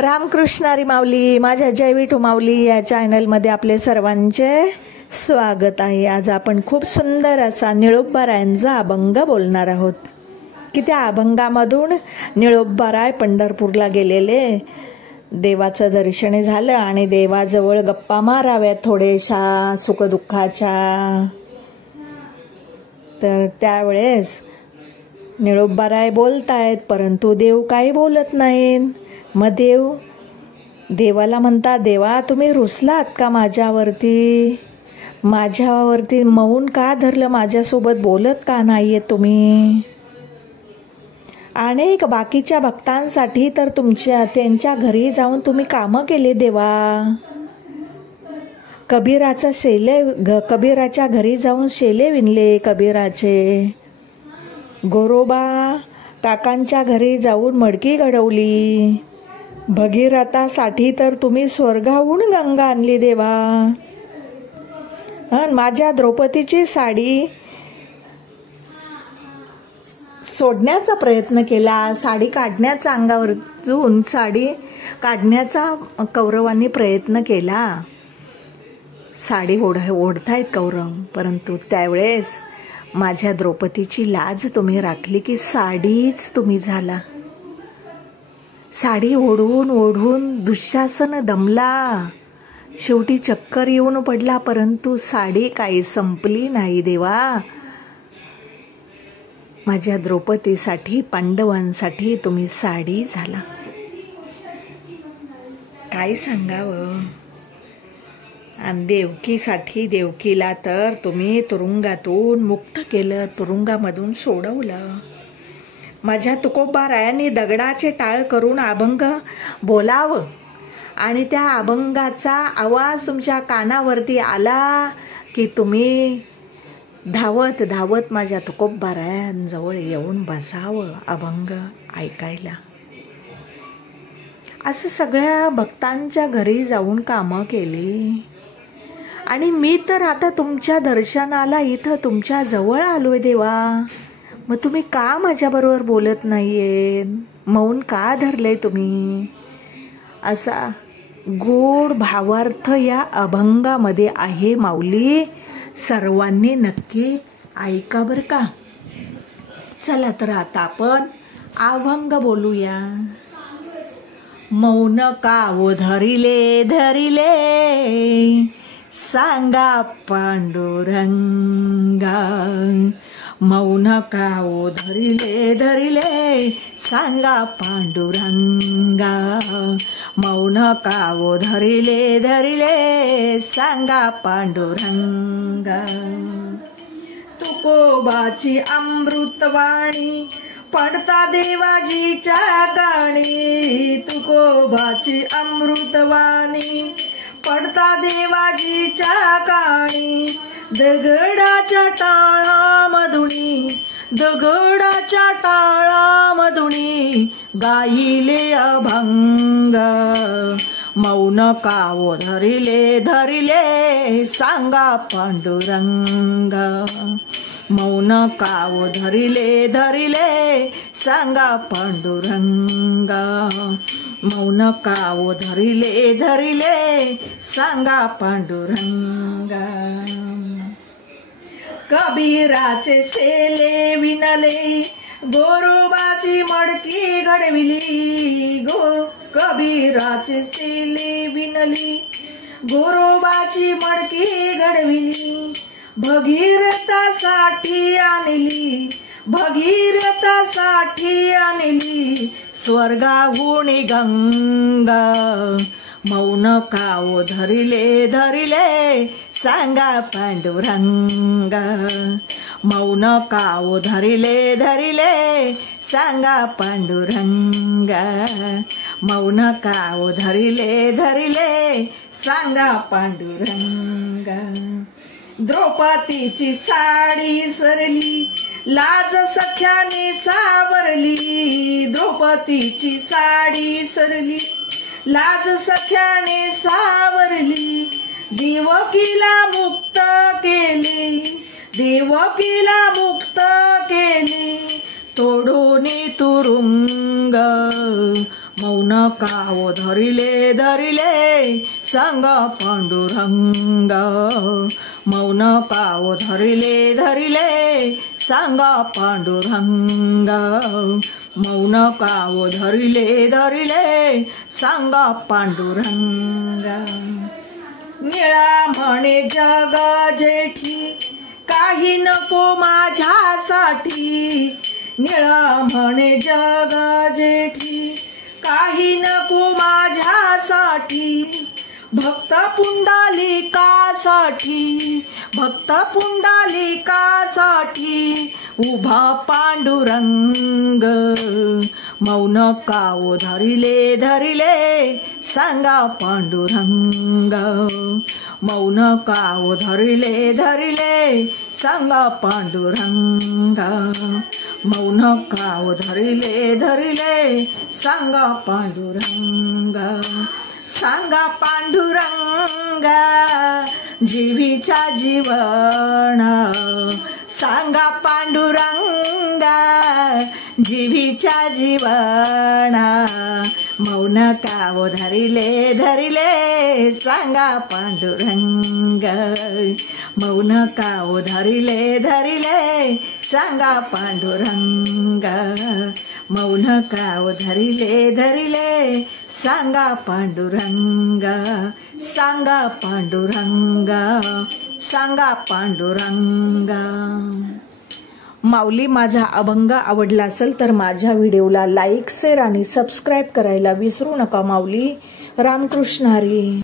रामकृष्ण हरी माऊली, माझ्या जय विठू माऊली या चॅनलमध्ये आपले सर्वांचे स्वागत आहे। आज आपण खूप सुंदर असा निळोबारायांचा अभंग बोलणार आहोत की त्या अभंगामधून निळोबाराय पंढरपूरला गेलेले, देवाचं दर्शन झालं आणि देवाजवळ गप्पा माराव्या थोडेशा सुखदुःखाच्या। तर त्यावेळेस निळोबाराय बोलतायत, परंतु देव काही बोलत नाहीत। मग देवाला म्हणता, देवा तुम्ही रुसलात का माझ्यावरती? माझ्यावरती मौन का धरलं? माझ्यासोबत बोलत का नाहीये तुम्ही? अनेक बाकीच्या भक्तांसाठी तर त्यांच्या घरी जाऊन तुम्ही कामं केले देवा। कबीराच्या घरी जाऊन शेले विणले कबीराचे। गोरोबा काकांच्या घरी जाऊन मडकी घडवली। भगीरथासाठी तर तुम्ही स्वर्गाहून गंगा आणली देवा। माझ्या द्रौपदीची साडी सोडण्याचा प्रयत्न केला, साडी काढण्याचा, अंगावरून साडी काढण्याचा कौरवांनी प्रयत्न केला। साडी ओढतायत कौरव, परंतु त्यावेळेस माझ्या द्रौपदीची लाज तुम्ही राखली की साडीच तुम्ही झाला। साडी ओढून ओढून दुःशासन दमला, शेवटी चक्कर येऊन पडला, परंतु साडी काही संपली नाही देवा। माझ्या द्रौपदीसाठी, पांडवांसाठी तुम्ही साडी झाला। काय सांगावं? आणि देवकीसाठी, देवकीला तर तुम्ही तुरुंगातून मुक्त केलं, तुरुंगामधून सोडवलं। माझ्या तुकोबारायांनी दगडाचे टाळ करून अभंग बोलावं आणि त्या अभंगाचा आवाज तुमच्या कानावरती आला की तुम्ही धावत धावत माझ्या तुकोबारायांजवळ येऊन बसावं अभंग ऐकायला। असं सगळ्या भक्तांच्या घरी जाऊन कामं केली आणि मी तर आता तुमच्या दर्शनाला इथं तुमच्या जवळ आलोय देवा। मग तुम्ही का माझ्याबरोबर बोलत नाहीये? मौन का धरलंय तुम्ही? असा गोड भावार्थ या अभंगामध्ये आहे माऊली। सर्वांनी नक्की ऐका बर का। चला तर आता आपण अभंग बोलूया। मौन का धरिले धरिले सांगा पांडुरंगा। मौन का धरिले धरिले सांगा पांडुरंगा। मौन का धरिले धरिले सांगा पांडुरंगा। तुकोबाची अमृतवाणी पडता देवाजीच्या गाणी। तुकोबाची अमृतवाणी पडता देवाजीच्या काणी। दगडाच्या टाळामधुनी, दगडाच्या टाळामधुनी गायिले अभंग। मौन का धरिले धरिले सांगा पांडुरंग। मौन का धरिले धरिले सांगा पांडुरंग। मौन का धरिले धरिले सांगा पांडुरंग। कबीराचे शेले विणले गोरोबाची मडकी घडविली। कबीराचे शेले विणली गोरोबाची मडकी घडविली। भगीरथासाठी आणली, भगीरथासाठी आणली स्वर्गाहून गंगा। मौन का धरिले धरिले सांगा पांडुरंग। मौन का धरिले धरिले सांगा पांडुरंग। मौन का धरिले धरिले सांगा पांडुरंग। द्रौपदीची साडी सरली लाज सख्याने सावरली। द्रौपदीची साडी सरली लाज सख्याने सावरली। देवकीला मुक्त केली, देवकीला मुक्त केली तोडून तुरुंग। मौन काव धरिले धरिले सांग पांडुरंग, मौन काव धरिले धरिले सांग पांडुरंग, मौन काव धरिले धरिले सांग पांडुरंग। निळा म्हणे जग जेठी काही नको माझ्यासाठी, निळा म्हणे जग जेठी काही नको माझ्यासाठी, भक्त पुंडलिकासाठी, भक्त पुंडलिकासाठी उभा पांडुरंग, मौन काव धरिले धरिले सांगा पांडुरंग, मौन काव धरिले धरिले सांगा पांडुरंग, मौन काव धरिले धरिले सांगा पांडुरंग, सांगा पांडुरंग जीवीचा जीवन, सांगा पांडुरंग जीवीचा जीवन, मौन काव धरिले धरिले सांगा पांडुरंग, मौन काव धरिले धरिले सांगा पांडुरंग, मौन काव धरिले धरिले सांगा पांडुरंग, सांगा पांडुरंग, सांगा पांडुरंग। माऊली, माझा अभंग आवडला असेल तर माझ्या व्हिडिओला लाईक, शेअर आणि सबस्क्राईब करायला विसरू नका माऊली। रामकृष्ण हरी।